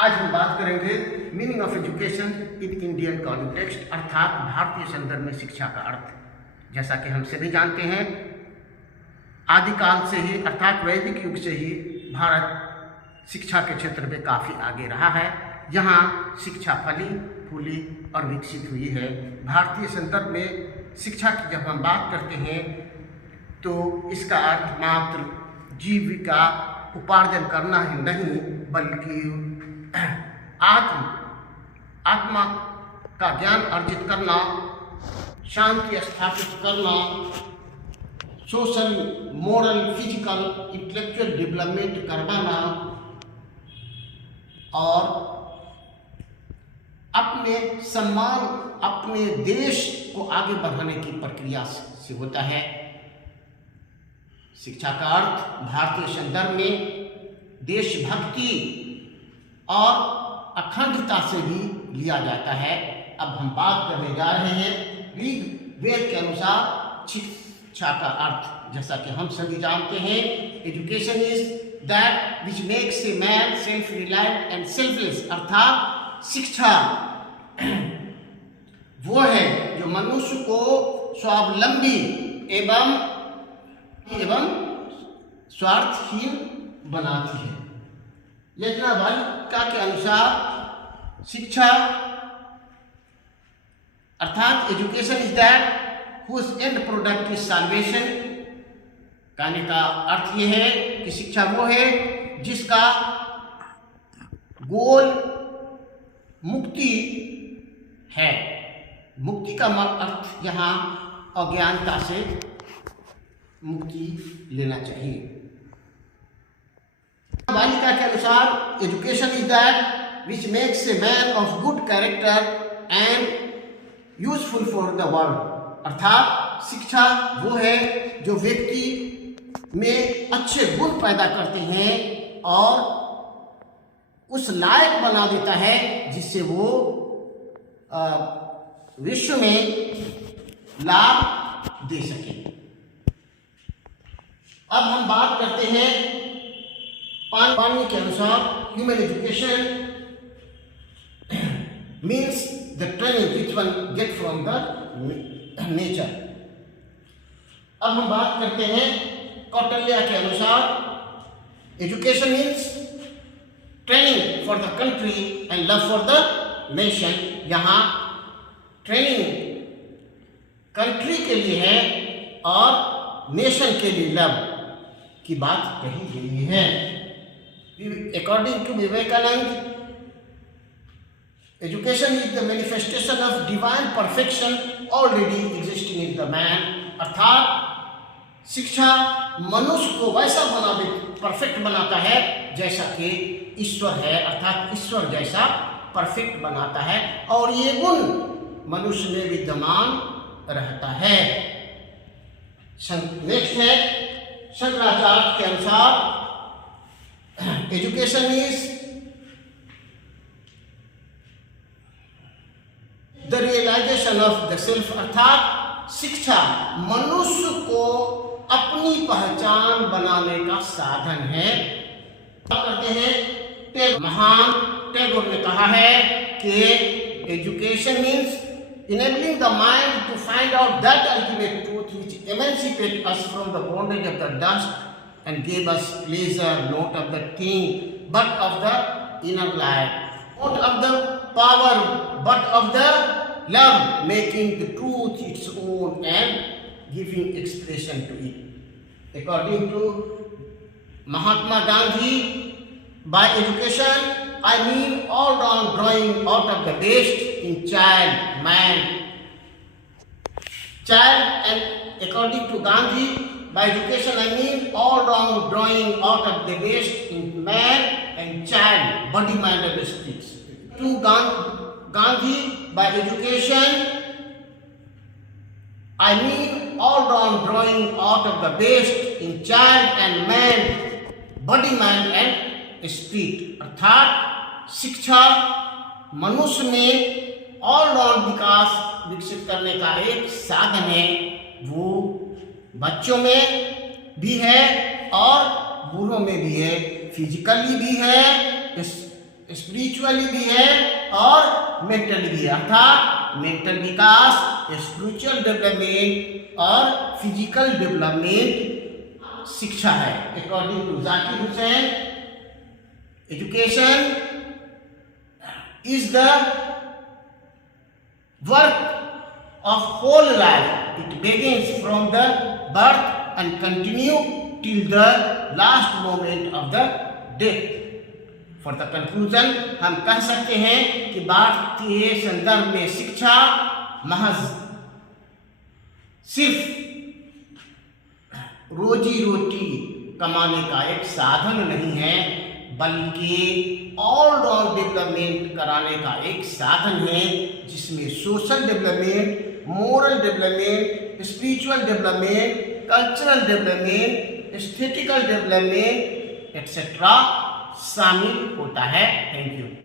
आज हम बात करेंगे meaning of education in Indian context, अर्थात भारतीय संदर्भ में शिक्षा का अर्थ। जैसा कि हम सभी जानते हैं, आदिकाल से ही अर्थात वैदिक युग से ही भारत शिक्षा के क्षेत्र में काफ़ी आगे रहा है। यहाँ शिक्षा फली फूली और विकसित हुई है। भारतीय संदर्भ में शिक्षा की जब हम बात करते हैं तो इसका अर्थ मात्र जीविका उपार्जन करना ही नहीं, बल्कि आत्मा का ज्ञान अर्जित करना, शांति स्थापित करना, social, moral, physical, intellectual development करवाना और अपने सम्मान, अपने देश को आगे बढ़ाने की प्रक्रिया से होता है। शिक्षा का अर्थ भारतीय संदर्भ में देशभक्ति और अखंडता से भी लिया जाता है। अब हम बात करने जा रहे हैं ऋग्वेद के अनुसार शिक्षा का अर्थ। जैसा कि हम सभी जानते हैं, education is that which makes a man self reliant and selfless, अर्थात शिक्षा वो है जो मनुष्य को स्वावलंबी एवं स्वार्थहीन बनाती है। यज्ञवल्क्य के अनुसार शिक्षा अर्थात education is that whose end product is salvation. कहने का अर्थ यह है कि शिक्षा वो है जिसका गोल मुक्ति है। मुक्ति का अर्थ यहाँ अज्ञानता से मुक्ति लेना चाहिए। बालिका के अनुसार education is that which makes a man of good character and useful for the world, अर्थात शिक्षा वो है जो व्यक्ति में अच्छे गुण पैदा करते हैं और उस लायक बना देता है जिससे वो विश्व में लाभ दे सके। अब हम बात करते हैं पाणिनि के अनुसार human education means the training which one get from the nature. अब हम बात करते हैं कौटिल्य के अनुसार education means training for the country and love for the nation. यहाँ ट्रेनिंग कंट्री के लिए है और नेशन के लिए लव की बात कही गई है। According to Vivekananda, education is the manifestation of divine perfection already existing in the man, अर्थात शिक्षा मनुष्य को वैसा परफेक्ट बनाता है जैसा कि ईश्वर है, अर्थात ईश्वर जैसा परफेक्ट बनाता है और ये गुण मनुष्य में विद्यमान रहता है। नेक्स्ट है शंकराचार्य के अनुसार education is the realisation of the self, अर्थात शिक्षा मनुष्य को अपनी पहचान बनाने का साधन है। करते हैं महान टैगोर ने कहा है कि education means enabling the mind to find out that ultimate truth which emancipates us from the bondage of the dust and gave us pleasure not of the thing but of the inner life, not of the power but of the love, making the truth its own and giving expression to it. According to Mahatma Gandhi, by education I mean all round drawing out of the best in child, man, child, and according to Gandhi, by education I mean all round drawing out of the best in man and child, body, mind, and spirit. To Gandhi, by education I mean all round drawing out of the best in child and man, body, mind, and spirit, अर्थात शिक्षा मनुष्य में all round विकास विकसित करने का एक साधन है। वो बच्चों में भी है और बूढ़ों में भी है, फिजिकली भी है, स्पिरिचुअली भी है और मेंटली भी है, अर्थात मेंटल विकास, स्पिरिचुअल डेवलपमेंट और फिजिकल डेवलपमेंट शिक्षा है। According to Zakir Husain, education is the work of whole life. It begins from the birth and continue till the last moment of the death. For the conclusion, हम कह सकते हैं कि भारतीय संदर्भ में शिक्षा महज सिर्फ रोजी रोटी कमाने का एक साधन नहीं है, बल्कि ऑलराउंड डेवलपमेंट कराने का एक साधन है, जिसमें social development, moral development, spiritual development, cultural development, aesthetical development etcetera शामिल होता है। Thank you.